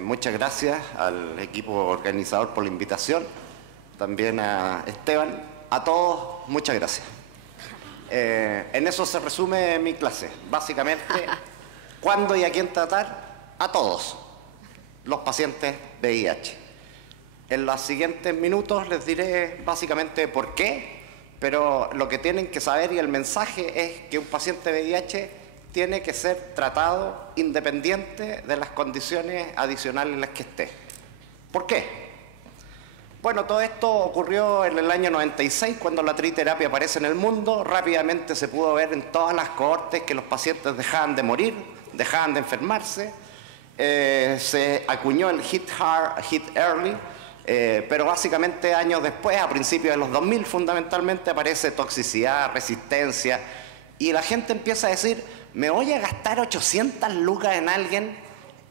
Muchas gracias al equipo organizador por la invitación, también a Esteban, a todos, muchas gracias. En eso se resume mi clase, básicamente, ¿cuándo y a quién tratar? A todos los pacientes VIH. En los siguientes minutos les diré básicamente por qué, pero lo que tienen que saber y el mensaje es que un paciente VIH tiene que ser tratado independiente de las condiciones adicionales en las que esté. ¿Por qué? Bueno, todo esto ocurrió en el año 96, cuando la triterapia aparece en el mundo. Rápidamente se pudo ver en todas las cohortes que los pacientes dejaban de morir, dejaban de enfermarse. Se acuñó el hit hard, hit early, pero básicamente años después, a principios de los 2000 fundamentalmente, aparece toxicidad, resistencia, y la gente empieza a decir, ¿me voy a gastar 800 lucas en alguien?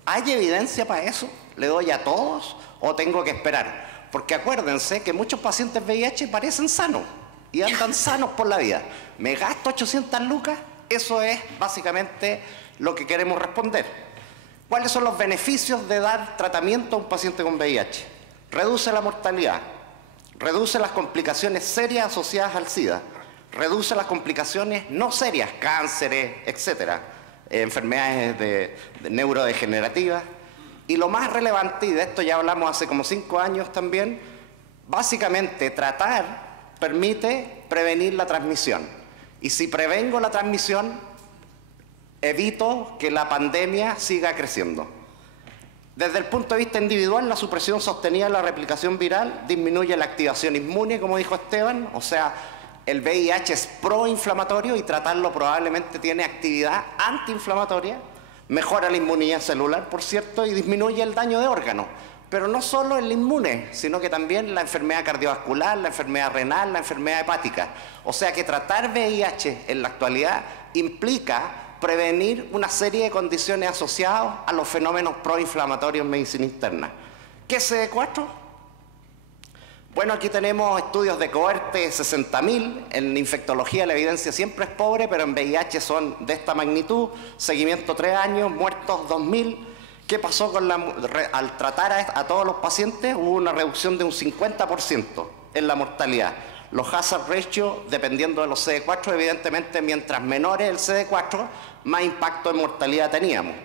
¿Hay evidencia para eso? ¿Le doy a todos o tengo que esperar? Porque acuérdense que muchos pacientes VIH parecen sanos y andan sanos por la vida. ¿Me gasto 800 lucas? Eso es básicamente lo que queremos responder. ¿Cuáles son los beneficios de dar tratamiento a un paciente con VIH? Reduce la mortalidad, reduce las complicaciones serias asociadas al SIDA, reduce las complicaciones no serias, cánceres, etcétera, enfermedades de neurodegenerativas. Y lo más relevante, y de esto ya hablamos hace como 5 años también, básicamente tratar permite prevenir la transmisión. Y si prevengo la transmisión, evito que la pandemia siga creciendo. Desde el punto de vista individual, la supresión sostenida de la replicación viral disminuye la activación inmune, como dijo Esteban, o sea, el VIH es proinflamatorio y tratarlo probablemente tiene actividad antiinflamatoria. Mejora la inmunidad celular, por cierto, y disminuye el daño de órganos. Pero no solo el inmune, sino que también la enfermedad cardiovascular, la enfermedad renal, la enfermedad hepática. O sea que tratar VIH en la actualidad implica prevenir una serie de condiciones asociadas a los fenómenos proinflamatorios en medicina interna. ¿Qué es CD4? Bueno, aquí tenemos estudios de cohorte 60.000, en infectología la evidencia siempre es pobre, pero en VIH son de esta magnitud, seguimiento 3 años, muertos 2.000. ¿Qué pasó con al tratar a todos los pacientes? Hubo una reducción de un 50% en la mortalidad. Los hazard ratio, dependiendo de los CD4, evidentemente mientras menor es el CD4, más impacto en mortalidad teníamos.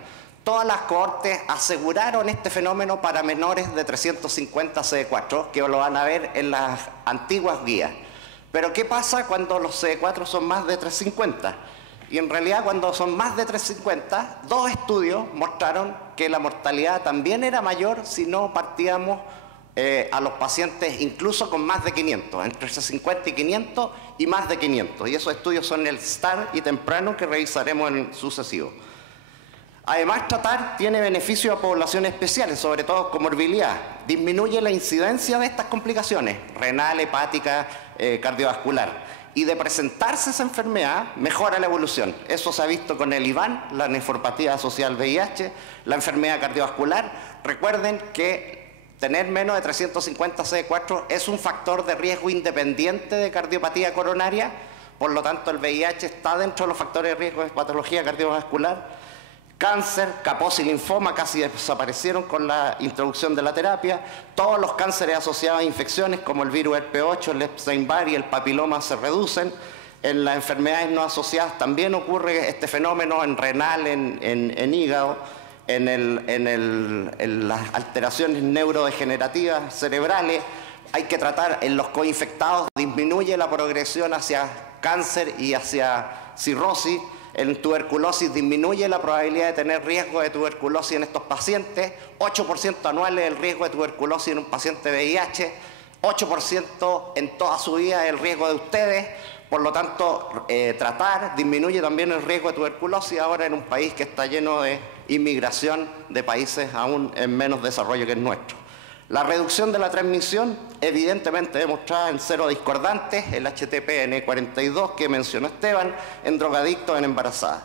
Todas las cohortes aseguraron este fenómeno para menores de 350 CD4, que lo van a ver en las antiguas guías. Pero ¿qué pasa cuando los CD4 son más de 350? Y en realidad cuando son más de 350, 2 estudios mostraron que la mortalidad también era mayor si no partíamos a los pacientes incluso con más de 500, entre 50 y 500 y más de 500. Y esos estudios son el STAR y temprano que revisaremos en sucesivo. Además, tratar tiene beneficios a poblaciones especiales, sobre todo comorbilidad. Disminuye la incidencia de estas complicaciones, renal, hepática, cardiovascular. Y de presentarse esa enfermedad, mejora la evolución. Eso se ha visto con el IBAN, la nefropatía asociada al VIH, la enfermedad cardiovascular. Recuerden que tener menos de 350 CD4 es un factor de riesgo independiente de cardiopatía coronaria. Por lo tanto, el VIH está dentro de los factores de riesgo de patología cardiovascular. Cáncer, Kaposi linfoma casi desaparecieron con la introducción de la terapia. Todos los cánceres asociados a infecciones como el virus herpes 8, el Epstein-Barr y el papiloma se reducen. En las enfermedades no asociadas también ocurre este fenómeno en renal, en hígado, en las alteraciones neurodegenerativas cerebrales. Hay que tratar en los coinfectados, disminuye la progresión hacia cáncer y hacia cirrosis. En tuberculosis disminuye la probabilidad de tener riesgo de tuberculosis en estos pacientes, 8% anual es el riesgo de tuberculosis en un paciente VIH, 8% en toda su vida el riesgo de ustedes. Por lo tanto, tratar disminuye también el riesgo de tuberculosis ahora en un país que está lleno de inmigración de países aún en menos desarrollo que el nuestro. La reducción de la transmisión, evidentemente demostrada en serodiscordantes, el HTPN42 que mencionó Esteban, en drogadictos en embarazadas.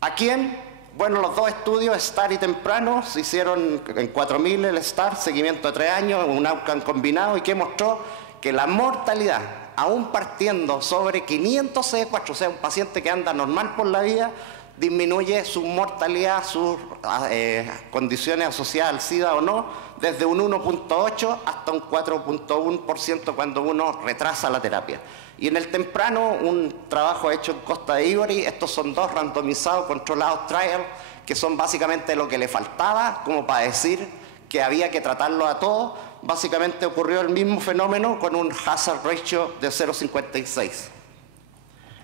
¿A quién? Bueno, los 2 estudios, STAR y temprano, se hicieron en 4.000 el STAR, seguimiento de 3 años, un outcome combinado, y que mostró que la mortalidad, aún partiendo sobre 500 CD4, o sea, un paciente que anda normal por la vida, disminuye su mortalidad, sus condiciones asociadas al SIDA o no, desde un 1.8 hasta un 4.1% cuando uno retrasa la terapia. Y en el temprano, un trabajo hecho en Costa de Ivory, estos son 2 randomizados, controlados trials, que son básicamente lo que le faltaba como para decir que había que tratarlo a todos. Básicamente ocurrió el mismo fenómeno con un hazard ratio de 0.56.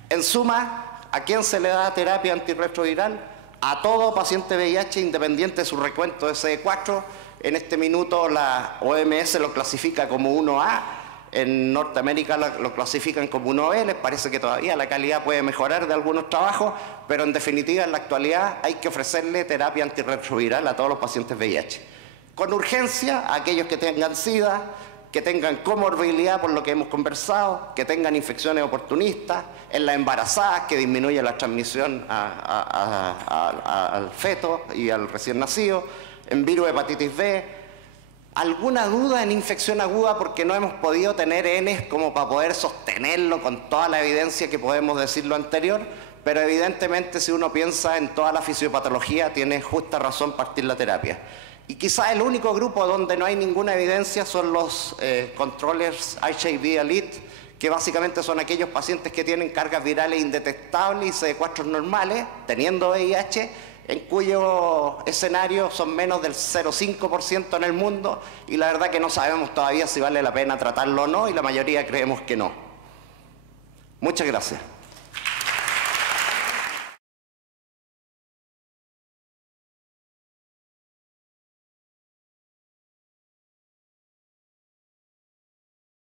En suma, ¿a quién se le da terapia antirretroviral? A todo paciente VIH, independiente de su recuento de CD4. En este minuto la OMS lo clasifica como 1A, en Norteamérica lo clasifican como 1B, les parece que todavía la calidad puede mejorar de algunos trabajos, pero en definitiva en la actualidad hay que ofrecerle terapia antirretroviral a todos los pacientes VIH. Con urgencia a aquellos que tengan SIDA, que tengan comorbilidad por lo que hemos conversado, que tengan infecciones oportunistas, en las embarazadas que disminuye la transmisión al feto y al recién nacido, en virus hepatitis B, alguna duda en infección aguda porque no hemos podido tener Ns como para poder sostenerlo con toda la evidencia que podemos decir lo anterior, pero evidentemente si uno piensa en toda la fisiopatología tiene justa razón partir la terapia. Y quizás el único grupo donde no hay ninguna evidencia son los controllers HIV elite, que básicamente son aquellos pacientes que tienen cargas virales indetectables y CD4 normales, teniendo VIH, en cuyo escenario son menos del 0,5% en el mundo, y la verdad que no sabemos todavía si vale la pena tratarlo o no, y la mayoría creemos que no. Muchas gracias.